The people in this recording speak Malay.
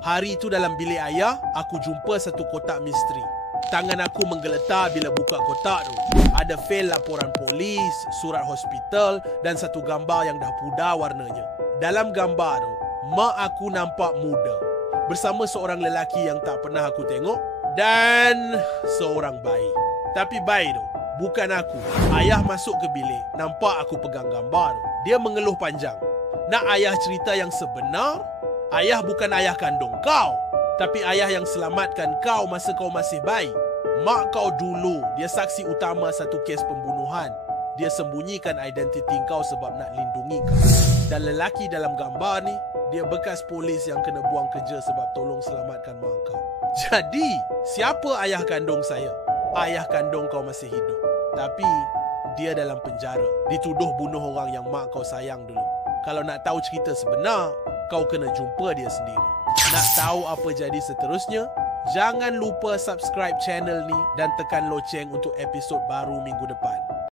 Hari itu dalam bilik ayah, aku jumpa satu kotak misteri. Tangan aku menggeletar bila buka kotak tu. Ada fail laporan polis, surat hospital dan satu gambar yang dah pudar warnanya. Dalam gambar tu, mak aku nampak muda bersama seorang lelaki yang tak pernah aku tengok dan seorang bayi. Tapi bayi tu bukan aku. Ayah masuk ke bilik, nampak aku pegang gambar tu. Dia mengeluh panjang. Nak ayah cerita yang sebenar? Ayah bukan ayah kandung kau, tapi ayah yang selamatkan kau masa kau masih bayi. Mak kau dulu, dia saksi utama satu kes pembunuhan. Dia sembunyikan identiti kau sebab nak lindungi kau. Dan lelaki dalam gambar ni, dia bekas polis yang kena buang kerja sebab tolong selamatkan mak kau. Jadi, siapa ayah kandung saya? Ayah kandung kau masih hidup, tapi dia dalam penjara. Dituduh bunuh orang yang mak kau sayang dulu. Kalau nak tahu cerita sebenar, kau kena jumpa dia sendiri. Nak tahu apa jadi seterusnya? Jangan lupa subscribe channel ni dan tekan loceng untuk episod baru minggu depan.